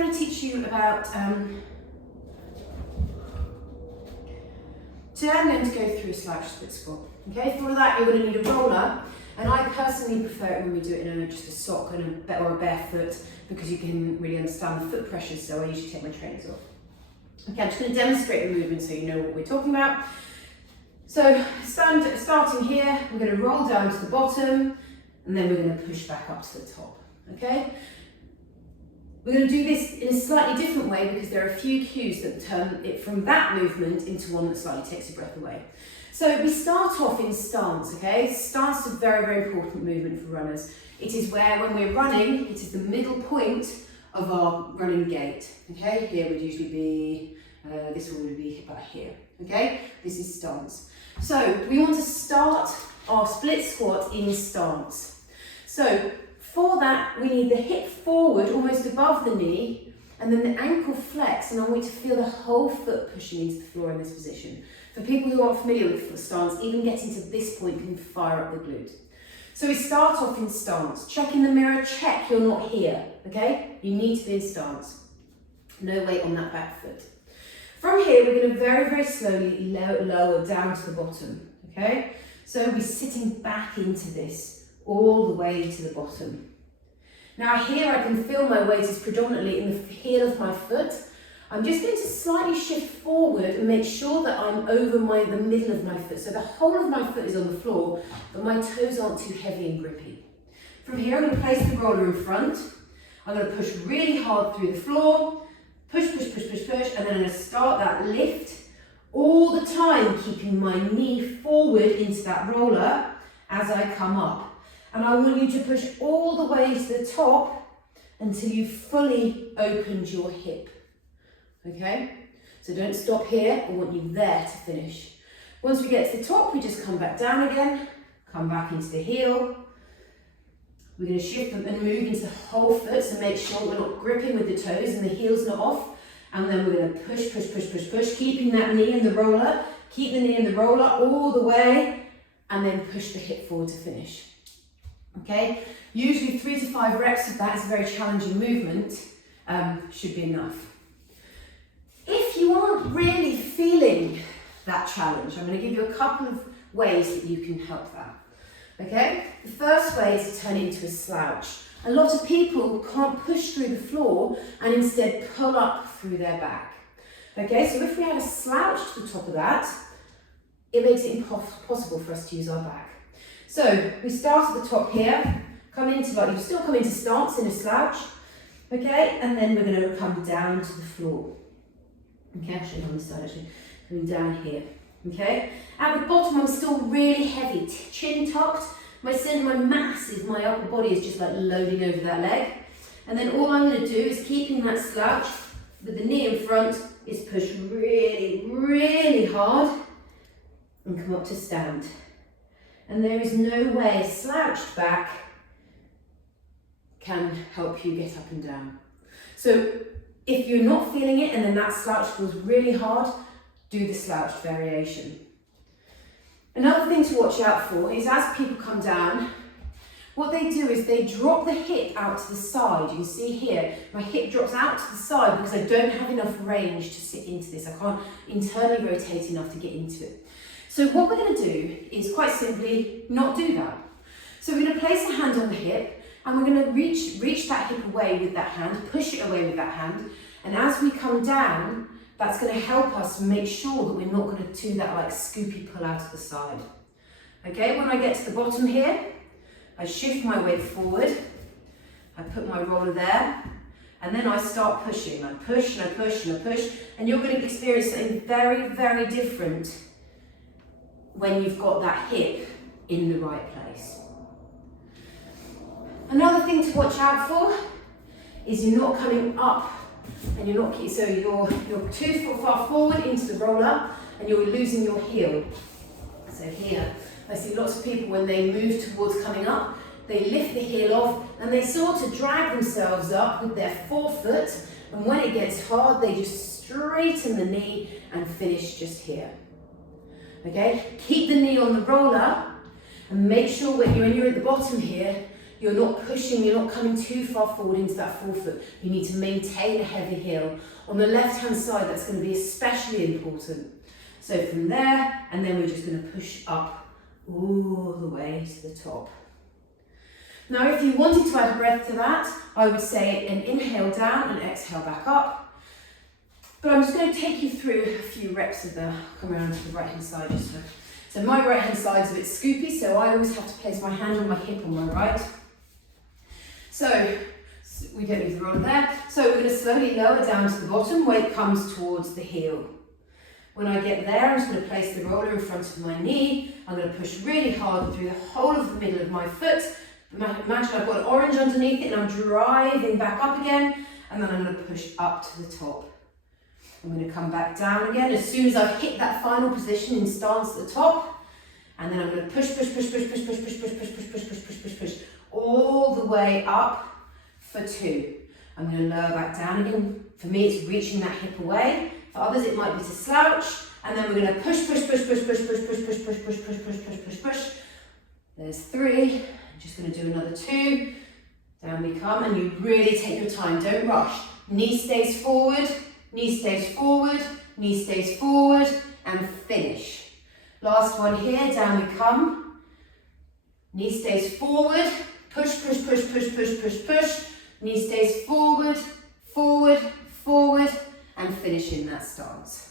going to teach you about, today I'm going to go through a slouch split squat. Okay, for that you're going to need a roller, and I personally prefer it when we do it in just a sock and or a bare foot, because you can really understand the foot pressures, so I usually take my trainers off. Okay, I'm just going to demonstrate the movement so you know what we're talking about. So starting here, we're going to roll down to the bottom, and then we're going to push back up to the top. Okay? We're going to do this in a slightly different way because there are a few cues that turn it from that movement into one that slightly takes your breath away. So we start off in stance, okay? Stance is a very, very important movement for runners. It is where, when we're running, it is the middle point of our running gait, okay? Here would usually be, this one would be about here, okay? This is stance. So we want to start our split squat in stance. So for that, we need the hip forward, almost above the knee, and then the ankle flex, and I want you to feel the whole foot pushing into the floor in this position. For people who aren't familiar with foot stance, even getting to this point can fire up the glute. So we start off in stance. Check in the mirror, check you're not here, okay? You need to be in stance. No weight on that back foot. From here, we're going to very, very slowly lower down to the bottom, okay? So we're sitting back into this, all the way to the bottom. Now here I can feel my weight is predominantly in the heel of my foot. I'm just going to slightly shift forward and make sure that I'm over the middle of my foot. So the whole of my foot is on the floor, but my toes aren't too heavy and grippy. From here I'm going to place the roller in front. I'm going to push really hard through the floor. Push, push, push, push, push, and then I'm going to start that lift all the time, keeping my knee forward into that roller as I come up. And I want you to push all the way to the top until you've fully opened your hip, okay? So don't stop here, I want you there to finish. Once we get to the top, we just come back down again, come back into the heel. We're going to shift them and move into the whole foot, so make sure we're not gripping with the toes and the heel's not off. And then we're going to push, push, push, push, push, keeping that knee in the roller, keep the knee in the roller all the way, and then push the hip forward to finish. Okay, usually 3 to 5 reps of that is a very challenging movement, should be enough. If you aren't really feeling that challenge, I'm going to give you a couple of ways that you can help that. Okay, the first way is to turn it into a slouch. A lot of people can't push through the floor and instead pull up through their back. Okay, so if we add a slouch to the top of that, it makes it impossible for us to use our back. So we start at the top here, come into you still come into stance in a slouch, okay, and then we're going to come down to the floor. Okay, I'll show you on this side actually, coming down here, okay. At the bottom I'm still really heavy, chin tucked, my massive, my upper body is just like loading over that leg. And then all I'm going to do is keeping that slouch with the knee in front is push really, really hard and come up to stand. And there is no way a slouched back can help you get up and down. So if you're not feeling it and then that slouch feels really hard, do the slouched variation. Another thing to watch out for is as people come down, what they do is they drop the hip out to the side. You can see here, my hip drops out to the side because I don't have enough range to sit into this. I can't internally rotate enough to get into it. So what we're going to do is quite simply not do that. So we're going to place a hand on the hip and we're going to reach that hip away with that hand, push it away with that hand, and as we come down, that's going to help us make sure that we're not going to do that like scoopy pull out of the side. Okay, when I get to the bottom here, I shift my weight forward, I put my roller there, and then I start pushing. I push and I push and I push, and you're going to experience something very, very different when you've got that hip in the right place. Another thing to watch out for is you're not coming up and you're not, so you're too far forward into the roller and you're losing your heel. So here, I see lots of people when they move towards coming up, they lift the heel off and they sort of drag themselves up with their forefoot, and when it gets hard, they just straighten the knee and finish just here. Okay, keep the knee on the roller and make sure when you're at the bottom here, you're not pushing, you're not coming too far forward into that forefoot. You need to maintain a heavy heel. On the left-hand side, that's going to be especially important. So from there, and then we're just going to push up all the way to the top. Now, if you wanted to add a breath to that, I would say an inhale down and exhale back up. But I'm just going to take you through a few reps of the, come around to the right-hand side just for, so my right-hand side's a bit scoopy, so I always have to place my hand on my hip on my right. So we don't use the roller there. So we're going to slowly lower down to the bottom, weight comes towards the heel. When I get there, I'm just going to place the roller in front of my knee. I'm going to push really hard through the whole of the middle of my foot. Imagine I've got an orange underneath it and I'm driving back up again, and then I'm going to push up to the top. I'm going to come back down again as soon as I've hit that final position in stance at the top, and then I'm going to push all the way up for 2. I'm going to lower back down again. For me, it's reaching that hip away. For others, it might be to slouch, and then we're going to push. There's 3. I'm just going to do another 2. Down we come, and you really take your time. Don't rush. Knee stays forward. Knee stays forward, knee stays forward, and finish. Last one here, down we come. Knee stays forward, push. Knee stays forward, forward, and finish in that stance.